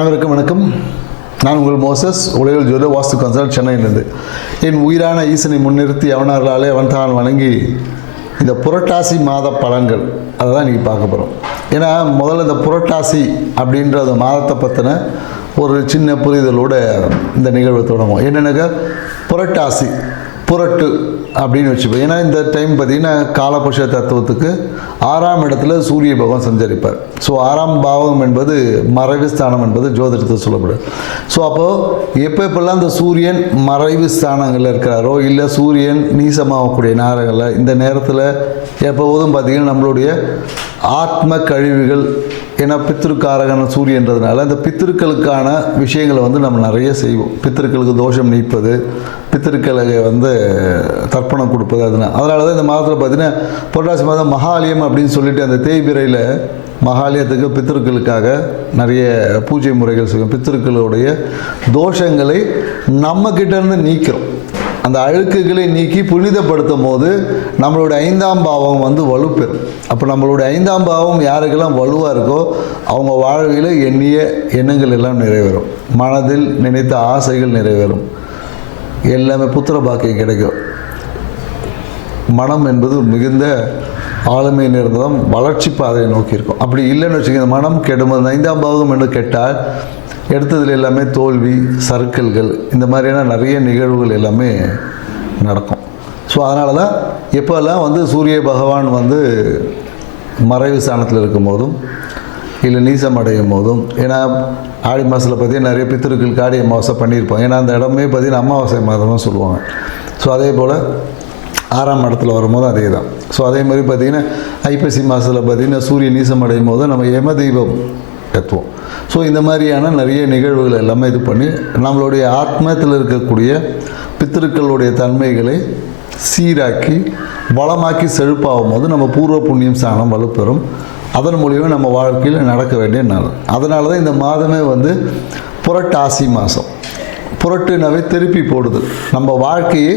அனைவருக்கும் வணக்கம். நான் உங்கள் மோசஸ் உலகில் ஜோதி வாஸ்து கன்சல்ட் சென்னையிலிருந்து. என் உயிரான ஈசனை முன்னிறுத்தி அவனார்களாலே அவன் தான் வணங்கி இந்த புரட்டாசி மாத பலன்கள். அதை தான் இன்றைக்கி பார்க்க போகிறோம் ஏன்னா முதல்ல இந்த புரட்டாசி அப்படின்ற அந்த மாதத்தை பற்றின ஒரு சின்ன புரிதலோட இந்த நிகழ்வை தொடங்குவோம். என்னென்னாக்கா புரட்டாசி. புரட்டு அப்படின்னு வச்சுப்போம். ஏன்னா இந்த டைம் பார்த்தீங்கன்னா காலபுருஷ தத்துவத்துக்கு ஆறாம் இடத்துல சூரிய பகவான் சஞ்சரிப்பார். ஸோ ஆறாம் பாவம் என்பது மறைவு ஸ்தானம் என்பது ஜோதிடத்தில் சொல்லப்படும் ஸோ அப்போது எப்போ எப்பெல்லாம் இந்த சூரியன் மறைவு ஸ்தானங்களில் இருக்கிறாரோ இல்லை சூரியன் நீசமாகக்கூடிய நேரங்களில் இந்த நேரத்தில் எப்போதும் பார்த்திங்கன்னா நம்மளுடைய ஆத்ம கழிவுகள் ஏன்னா பித்திருக்காரகன சூரியன்றதுனால இந்த பித்திருக்களுக்கான விஷயங்களை வந்து நம்ம நிறைய செய்வோம். பித்திருக்களுக்கு தோஷம் நீப்பது பித்திருக்களுக்கு வந்து தர்ப்பணம் கொடுப்பது அதனால் அதனால தான் இந்த மாதத்தில் பார்த்தீங்கன்னா புரட்டாசி மாதம் மகாலயம் அப்படின்னு சொல்லிட்டு அந்த தேய்பிரையில் மகாலயத்துக்கு பித்திருக்களுக்காக நிறைய பூஜை முறைகள் செய்வோம். பித்திருக்களுடைய தோஷங்களை நம்மக்கிட்டேருந்து நீக்கிறோம். அந்த அழுக்குகளை நீக்கி புனிதப்படுத்தும் போது நம்மளுடைய ஐந்தாம் பாவம் வந்து வலுப்பெறும் அப்போ நம்மளுடைய ஐந்தாம் பாவம் யாருக்கெல்லாம் வலுவாக இருக்கோ அவங்க வாழ்வில் எண்ணிய எண்ணங்கள் எல்லாம் நிறைவேறும். மனதில் நினைத்த ஆசைகள் நிறைவேறும். எல்லாமே புத்திர பாக்கியம் கிடைக்கும். மனம் என்பது மிகுந்த ஆளுமை நிறந்ததும் வளர்ச்சி பாதையை நோக்கி இருக்கும். அப்படி இல்லைன்னு வச்சுக்கோங்க மனம் கெடும்போது ஐந்தாம் பாவம் என்று கெட்டால் எடுத்ததில் எல்லாமே தோல்வி சர்க்கிள்கள் இந்த மாதிரியான நிறைய நிகழ்வுகள் எல்லாமே நடக்கும். ஸோ அதனால தான் எப்போல்லாம் வந்து சூரிய பகவான் வந்து மறைவு ஸ்தானத்தில் இருக்கும் போதும் இல்லை நீசம் அடையும் போதும் ஏன்னா ஆடி மாதத்தில் பார்த்தீங்கன்னா நிறைய பித்திருக்கள் காடி அமாவாசை பண்ணியிருப்போம் ஏன்னா அந்த இடமே பார்த்தீங்கன்னா அமாவாசை மாதம்னு சொல்லுவாங்க. ஸோ அதே போல் ஆறாம் இடத்துல வரும்போது அதே தான் ஸோ அதே மாதிரி பார்த்திங்கன்னா ஐப்பசி மாதத்தில் பார்த்திங்கன்னா சூரிய நீசம் அடையும் போது நம்ம யம தெய்வம் தத்துவம். ஸோ இந்த மாதிரியான நிறைய நிகழ்வுகள் எல்லாமே இது பண்ணி நம்மளுடைய ஆத்மத்தில் இருக்கக்கூடிய பித்திருக்களுடைய தன்மைகளை சீராக்கி வளமாக்கி செழிப்பாகும் போது நம்ம பூர்வ புண்ணியம் ஸ்தானம் வலுப்பெறும். அதன் மூலியமாக நம்ம வாழ்க்கையில் நடக்க வேண்டிய நாள். அதனால தான் இந்த மாதமே வந்து புரட்டாசி மாதம் புரட்டுனாவே திருப்பி போடுது. நம்ம வாழ்க்கையை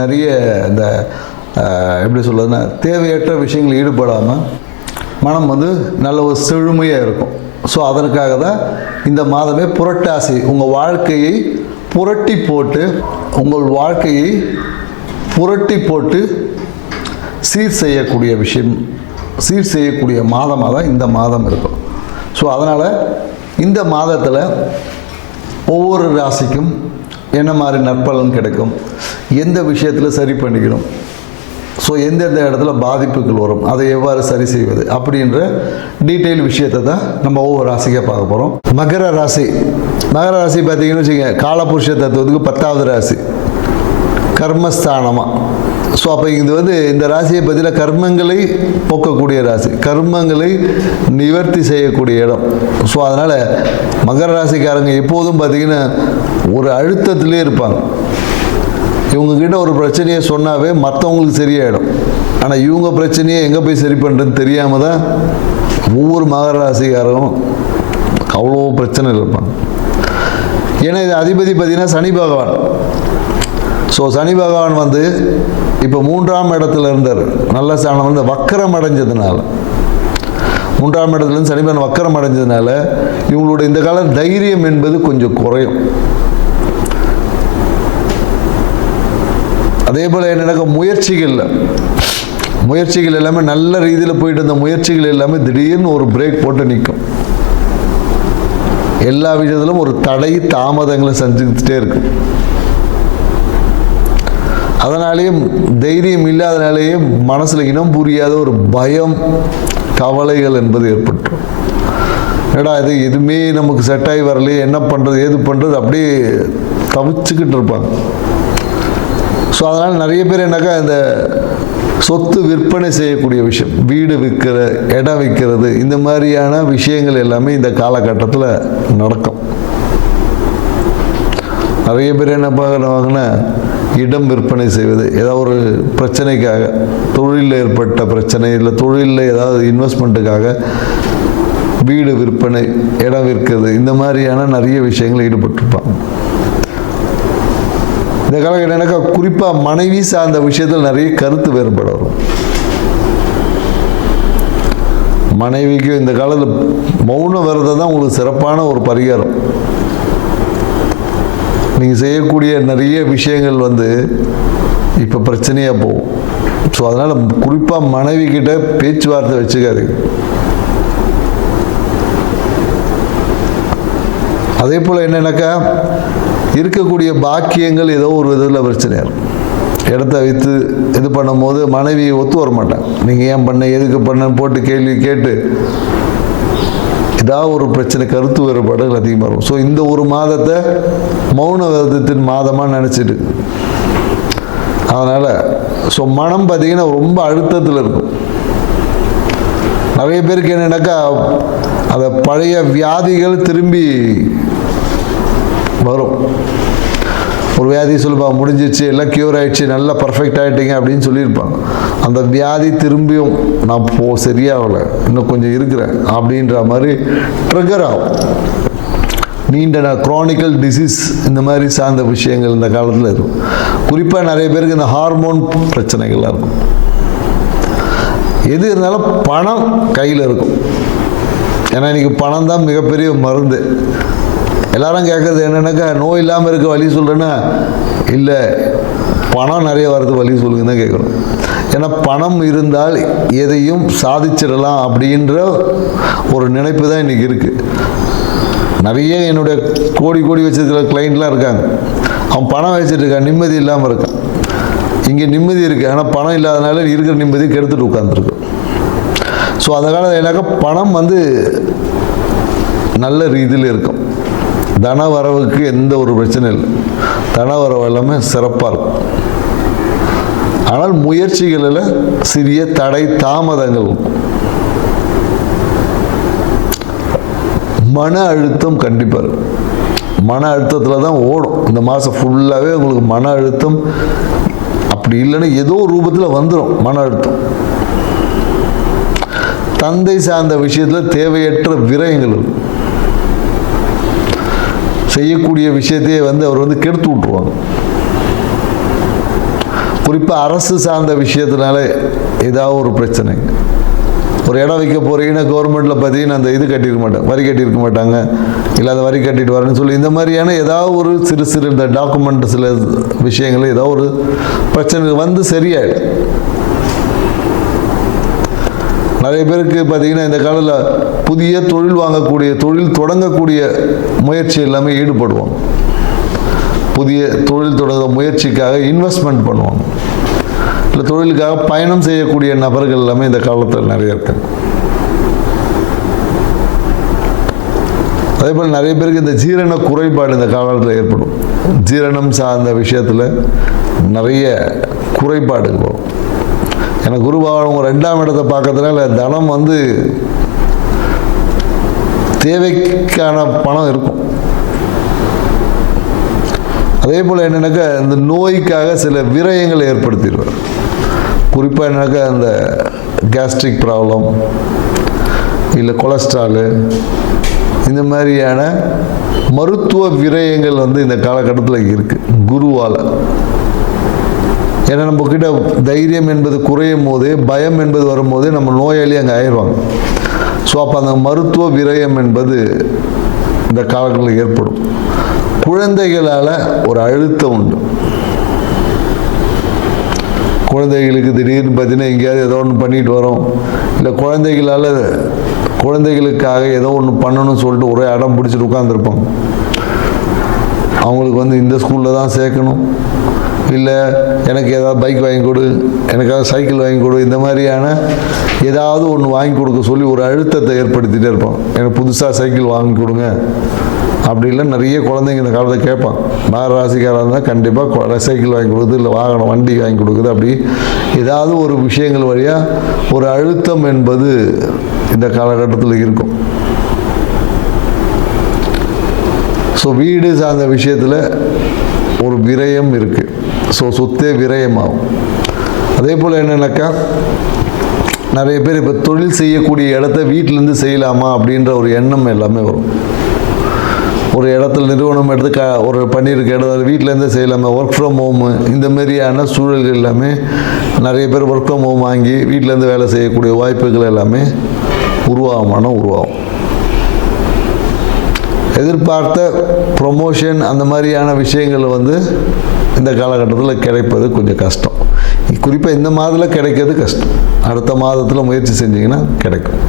நிறைய இந்த எப்படி சொல்கிறதுனா தேவையற்ற விஷயங்கள் ஈடுபடாமல் மனம் வந்து நல்ல ஒரு செழுமையாக இருக்கும். ஸோ அதற்காக தான் இந்த மாதமே புரட்டாசி. உங்கள் வாழ்க்கையை புரட்டி போட்டு உங்கள் வாழ்க்கையை புரட்டி போட்டு சீர் செய்யக்கூடிய விஷயம் சீர் செய்யக்கூடிய மாதமாக தான் இந்த மாதம் இருக்கும். ஸோ அதனால் இந்த மாதத்தில் ஒவ்வொரு ராசிக்கும் என்ன மாதிரி நற்பலன் கிடைக்கும்? எந்த விஷயத்தில் சரி பண்ணிக்கணும் ஸோ எந்தெந்த இடத்துல பாதிப்புகள் வரும்? அதை எவ்வாறு சரி செய்வது? அப்படின்ற டீட்டெயில் விஷயத்தை தான் நம்ம ஒவ்வொரு ராசிக்காக பார்க்க போகிறோம் மகர ராசி. மகர ராசி பார்த்தீங்கன்னு வச்சுக்கோங்க காலபுருஷ தத்துவத்துக்கு பத்தாவது ராசி. கர்மஸ்தானமாக ஸோ அப்போ இது வந்து இந்த ராசியை பற்றியில் கர்மங்களை போக்கக்கூடிய ராசி. கர்மங்களை நிவர்த்தி செய்யக்கூடிய இடம். ஸோ அதனால் மகர ராசிக்காரங்க எப்போதும் பார்த்திங்கன்னா ஒரு அழுத்தத்திலே இருப்பாங்க. இவங்கக்கிட்ட ஒரு பிரச்சனையை சொன்னாவே மற்றவங்களுக்கு சரியாயிடும். ஆனால் இவங்க பிரச்சனையை எங்கே போய் சரி பண்ணுறதுன்னு தெரியாமல் தான் ஒவ்வொரு மகர ராசிக்காரரும் அவ்வளோ பிரச்சனை இருப்பாங்க. ஏன்னா இது அதிபதி பார்த்தீங்கன்னா சனி பகவான். ஸோ சனி பகவான் வந்து இப்போ மூன்றாம் இடத்துல இருந்தார். நல்ல ஸ்தானம் வந்து வக்கரம் அடைஞ்சதுனால. மூன்றாம் இடத்துலேருந்து சனி பகவான் வக்கரம் அடைஞ்சதுனால இவங்களோட இந்த கால தைரியம் என்பது கொஞ்சம் குறையும். அதே போல் என்னென்னாக்கா முயற்சிகளில் முயற்சிகள் எல்லாமே நல்ல ரீதியில் போயிட்டு இருந்த முயற்சிகள் எல்லாமே திடீர்னு ஒரு பிரேக் போட்டு நிற்கும் எல்லா விஷயத்திலும் ஒரு தடை தாமதங்களை சந்திச்சுட்டே இருக்கும் அதனாலேயும் தைரியம் இல்லாதனாலேயே மனசில் இனம் புரியாத ஒரு பயம் கவலைகள் என்பது ஏற்பட்டு ஏடா இது? எதுவுமே நமக்கு செட் ஆகி வரலையே. என்ன பண்ணுறது ஏது பண்ணுறது அப்படியே தவிச்சுக்கிட்டு இருப்பாங்க. ஸோ அதனால் நிறைய பேர் என்னக்கா இந்த சொத்து விற்பனை செய்யக்கூடிய விஷயம் வீடு விற்கிற இடம் விற்கிறது இந்த மாதிரியான விஷயங்கள் எல்லாமே இந்த காலகட்டத்தில் நடக்கும். நிறைய பேர் என்ன பார்க்குறாங்கன்னா இடம் விற்பனை செய்வது ஏதாவது ஒரு பிரச்சனைக்காக தொழிலில் ஏற்பட்ட பிரச்சனை இல்லை தொழிலில் ஏதாவது இன்வெஸ்ட்மெண்ட்டுக்காக வீடு விற்பனை இடம் விற்கிறது இந்த மாதிரியான நிறைய விஷயங்கள் ஈடுபட்டிருப்பாங்க. இந்த காலகட்டம் எனக்கு குறிப்பாக மனைவி சார்ந்த விஷயத்தில் நிறைய கருத்து வேறுபாடு வரும் மனைவிக்கு இந்த காலத்தில் மௌன விரதம் தான் உங்களுக்கு சிறப்பான ஒரு பரிகாரம். நீங்கள் செய்யக்கூடிய நிறைய விஷயங்கள் வந்து இப்போ பிரச்சனையாக போகும். ஸோ அதனால் குறிப்பாக மனைவி கிட்ட பேச்சுவார்த்தை வச்சுக்காரு அதே போல் என்னென்னாக்கா இருக்கக்கூடிய பாக்கியங்கள் ஏதோ ஒரு விதத்தில் பிரச்சனையாக இருக்கும் இடத்த வைத்து இது பண்ணும்போது மனைவி ஒத்து வர மாட்டேன் நீங்கள் ஏன் பண்ண எதுக்கு பண்ணன்னு போட்டு கேள்வி கேட்டு ஏதாவது ஒரு பிரச்சனை கருத்து வேறுபாடுகள் அதிகமாக இருக்கும். ஸோ இந்த ஒரு மாதத்தை மௌன விரதத்தின் மாதமாக நினச்சிட்டு. அதனால் ஸோ மனம் பார்த்தீங்கன்னா ரொம்ப அழுத்தத்தில் இருக்கும். நிறைய பேருக்கு என்னென்னாக்கா அந்த பழைய வியாதிகள் திரும்பி வரும். ஒரு வியாதி சொல்லுப்பா முடிஞ்சிச்சு எல்லாம் க்யூர் ஆகிடுச்சு நல்லா பர்ஃபெக்ட் ஆகிட்டீங்க அப்படின்னு சொல்லியிருப்பாங்க. அந்த வியாதி திரும்பியும் நான் போ சரியாகலை இன்னும் கொஞ்சம் இருக்கிறேன் அப்படின்ற மாதிரி ட்ரிகர் ஆகும். நீண்ட குரானிக்கல் டிசீஸ் இந்த மாதிரி சார்ந்த விஷயங்கள் இந்த காலத்தில் இருக்கும். குறிப்பாக நிறைய பேருக்கு இந்த ஹார்மோன் பிரச்சனைகள்லாம் இருக்கும். எது இருந்தாலும் பணம் கையில் இருக்கும். ஏன்னா இன்றைக்கி பணம் தான் மிகப்பெரிய மருந்து. எல்லாரும் கேட்குறது என்னென்னாக்கா நோய் இல்லாமல் இருக்க வழி சொல்கிறேன்னா இல்லை பணம் நிறைய வரது வழி சொல்லுங்க தான் கேட்குறோம் ஏன்னா பணம் இருந்தால் எதையும் சாதிச்சிடலாம் அப்படின்ற ஒரு நினைப்பு தான் இன்றைக்கி இருக்குது நிறைய என்னுடைய கோடி கோடி வச்சிருக்கிற கிளைண்ட்லாம் இருக்காங்க. அவன் பணம் வச்சுட்டு இருக்கான் நிம்மதி இல்லாமல் இருக்கான். இங்கே நிம்மதி இருக்குது ஆனால் பணம் இல்லாதனால இருக்கிற நிம்மதி கெடுத்துட்டு உட்காந்துருக்கும் ஸோ அந்த காலத்தில் என்னாக்கா பணம் வந்து நல்ல ரீதியில் இருக்கும். தன வரவுக்கு எந்த ஒரு பிரச்சனை இல்லை. தன வரவு எல்லாமே சிறப்பாக இருக்கும். ஆனால் முயற்சிகளில் சிறிய தடை தாமதங்கள் இருக்கும். மன அழுத்தம் கண்டிப்பாக இருக்கும். மன அழுத்தத்தில் தான் ஓடும். இந்த மாதம் ஃபுல்லாகவே உங்களுக்கு மன அழுத்தம் அப்படி இல்லைன்னா ஏதோ ரூபத்தில் வந்துடும் மன அழுத்தம். தந்தை சார்ந்த விஷயத்தில் தேவையற்ற விரயங்கள். செய்யக்கூடிய விஷயத்தையே வந்து அவர் வந்து கெடுத்து விட்ருவாங்க குறிப்பாக அரசு சார்ந்த விஷயத்தினால ஏதாவது ஒரு பிரச்சனை. ஒரு இடம் வைக்க போகிறீங்கன்னா கவர்மெண்ட்டில் பார்த்தீங்கன்னா அந்த இது கட்டியிருக்க மாட்டாங்க வரி கட்டியிருக்க மாட்டாங்க. இல்லை அந்த வரி கட்டிட்டு வரேன்னு சொல்லி இந்த மாதிரியான ஏதாவது ஒரு சிறு சிறு இந்த டாக்குமெண்ட் சில விஷயங்கள் ஏதாவது ஒரு பிரச்சனை வந்து சரியாயிடும். நிறைய பேருக்கு பார்த்தீங்கன்னா இந்த காலத்தில் புதிய தொழில் வாங்கக்கூடிய தொழில் தொடங்கக்கூடிய முயற்சி எல்லாமே ஈடுபடுவாங்க. புதிய தொழில் தொடங்க முயற்சிக்காக இன்வெஸ்ட்மெண்ட் பண்ணுவாங்க. இல்லை தொழிலுக்காக பயணம் செய்யக்கூடிய நபர்கள் எல்லாமே இந்த காலத்தில் நிறைய இருக்காங்க அதே போல் நிறைய பேருக்கு இந்த ஜீரண குறைபாடு இந்த காலத்தில் ஏற்படும். ஜீரணம் சார்ந்த விஷயத்தில் நிறைய குறைபாடுகள் வரும். எனக்கு குருபாவனம் ரெண்டாம் இடத்தை பார்க்கறதுனால தனம் வந்து தேவைக்கான பணம் இருக்கும். அதே போல் என்னென்னாக்கா இந்த நோய்க்காக சில விரயங்களை ஏற்படுத்திடுவார். குறிப்பாக என்னன்னாக்கா இந்த கேஸ்ட்ரிக் ப்ராப்ளம் இல்லை கொலஸ்ட்ராலு இந்த மாதிரியான மருத்துவ விரயங்கள் வந்து இந்த காலகட்டத்தில் இருக்குது குருவால். ஏன்னா நம்மக்கிட்ட தைரியம் என்பது குறையும் போது பயம் என்பது வரும்போது நம்ம நோயாளி அங்கே ஆயிடுவாங்க. ஸோ அப்போ அந்த மருத்துவ விரயம் என்பது இந்த காலங்களில் ஏற்படும். குழந்தைகளால் ஒரு அழுத்தம் உண்டு. குழந்தைகளுக்கு திடீர்னு பார்த்தீங்கன்னா எங்கேயாவது ஏதோ ஒன்று பண்ணிட்டு வரோம். இல்லை குழந்தைகளால் குழந்தைகளுக்காக ஏதோ ஒன்று பண்ணணும்னு சொல்லிட்டு ஒரே அடம் பிடிச்சிட்டு உட்காந்துருப்பாங்க அவங்களுக்கு வந்து இந்த ஸ்கூலில் தான் சேர்க்கணும். இல்லை எனக்கு ஏதாவது பைக் வாங்கி கொடு எனக்காவது சைக்கிள் வாங்கி கொடு இந்த மாதிரியான ஏதாவது ஒன்று வாங்கி கொடுக்க சொல்லி ஒரு அழுத்தத்தை ஏற்படுத்திகிட்டே இருப்பான் எனக்கு புதுசாக சைக்கிள் வாங்கி கொடுங்க. அப்படி இல்லை நிறைய குழந்தைங்க இந்த காலத்தை கேட்பான் நான் ராசிக்காராக இருந்தால் கண்டிப்பாக சைக்கிள் வாங்கி கொடுக்குது இல்லை வாகனம் வண்டி வாங்கி கொடுக்குது அப்படி ஏதாவது ஒரு விஷயங்கள் வழியாக ஒரு அழுத்தம் என்பது இந்த காலகட்டத்தில் இருக்கும். ஸோ வீடு சார்ந்த விஷயத்தில் ஒரு விரயம் இருக்குது ஸோ சொத்தே விரயமாகும். அதே போல் என்னென்னாக்கா? நிறைய பேர் இப்போ தொழில் செய்யக்கூடிய இடத்த வீட்டிலேருந்து செய்யலாமா அப்படின்ற ஒரு எண்ணம் எல்லாமே வரும். ஒரு இடத்துல நிறுவனம் எடுத்து க ஒரு பண்ணியிருக்க இடம் வீட்டிலேருந்தே செய்யலாமா? ஒர்க் ஃப்ரம் ஹோமு இந்த மாதிரியான சூழல்கள் எல்லாமே நிறைய பேர் ஒர்க் ஃப்ரம் ஹோம் வாங்கி வீட்டிலேருந்து வேலை செய்யக்கூடிய வாய்ப்புகள் எல்லாமே உருவாகமான உருவாகும். எதிர்பார்த்த ப்ரொமோஷன் அந்த மாதிரியான விஷயங்கள் வந்து இந்த காலகட்டத்தில் கிடைப்பது கொஞ்சம் கஷ்டம். குறிப்பாக இந்த மாதத்தில் கிடைக்கிறது கஷ்டம். அடுத்த மாதத்தில் முயற்சி செஞ்சிங்கன்னா கிடைக்கும்.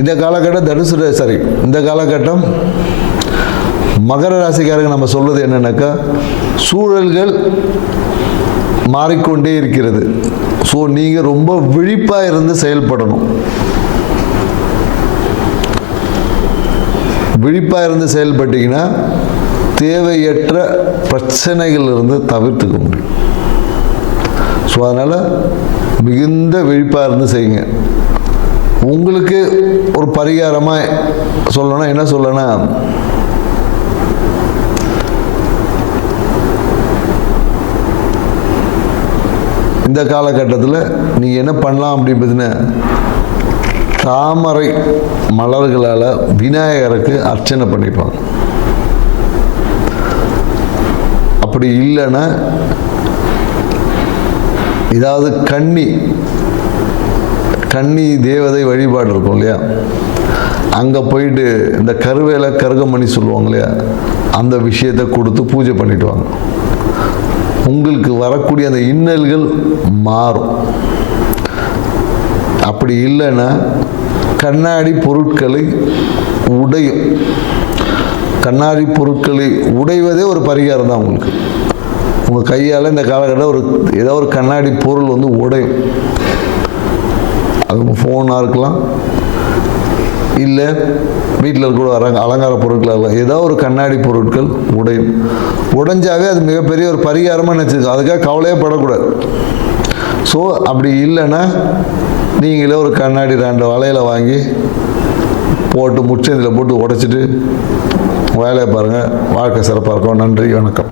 இந்த காலகட்டம் தனுசு சாரி இந்த காலகட்டம் மகர ராசிக்காரங்க நம்ம சொல்வது என்னென்னாக்கா சூழல்கள் மாறிக்கொண்டே இருக்கிறது. ஸோ நீங்கள் ரொம்ப விழிப்பாக இருந்து செயல்படணும். விழிப்பாக இருந்து செயல்பட்டீங்கன்னா தேவையற்ற பிரச்சனைகள் இருந்து தவிர்த்துக்க முடியும். ஸோ அதனால் மிகுந்த விழிப்பாக இருந்து செய்யுங்க. உங்களுக்கு ஒரு பரிகாரமாக சொல்லணும் என்ன சொல்லணும் இந்த காலகட்டத்தில் நீங்கள் என்ன பண்ணலாம் அப்படின்றதுன்னு தாமரை மலர்களால் விநாயகருக்கு அர்ச்சனை பண்ணிப்பாங்க. அப்படி இல்லைன்னா ஏதாவது கன்னி கன்னி தேவதை வழிபாடு இருக்கும் இல்லையா? அங்கே போயிட்டு இந்த கருவேலை கருகமணி சொல்லுவாங்க இல்லையா? அந்த விஷயத்தை கொடுத்து பூஜை பண்ணிட்டு வாங்க. உங்களுக்கு வரக்கூடிய அந்த இன்னல்கள் மாறும். அப்படி இல்லைன்னா கண்ணாடி பொருட்களை உடையும். கண்ணாடி பொருட்களை உடைவதே ஒரு பரிகாரம் தான் உங்களுக்கு. உங்கள் கையால் இந்த காலகட்டம் ஒரு ஏதோ ஒரு கண்ணாடி பொருள் வந்து உடையும். அது உங்கள் ஃபோனாக இருக்கலாம். இல்லை வீட்டில் கூட வராங்க அலங்கார பொருட்களாக இருக்கலாம். ஏதோ ஒரு கண்ணாடி பொருட்கள் உடையும். உடைஞ்சாவே அது மிகப்பெரிய ஒரு பரிகாரமாக நினச்சிருக்கோம். அதுக்காக கவலையே படக்கூடாது. ஸோ அப்படி இல்லைன்னா நீங்களே ஒரு கண்ணாடி ரெண்டு வலையில் வாங்கி போட்டு முச்சந்தில் போட்டு உடைச்சிட்டு வேலையை பாருங்கள் வாழ்க்கை சிறப்பாக இருக்கும். நன்றி வணக்கம்.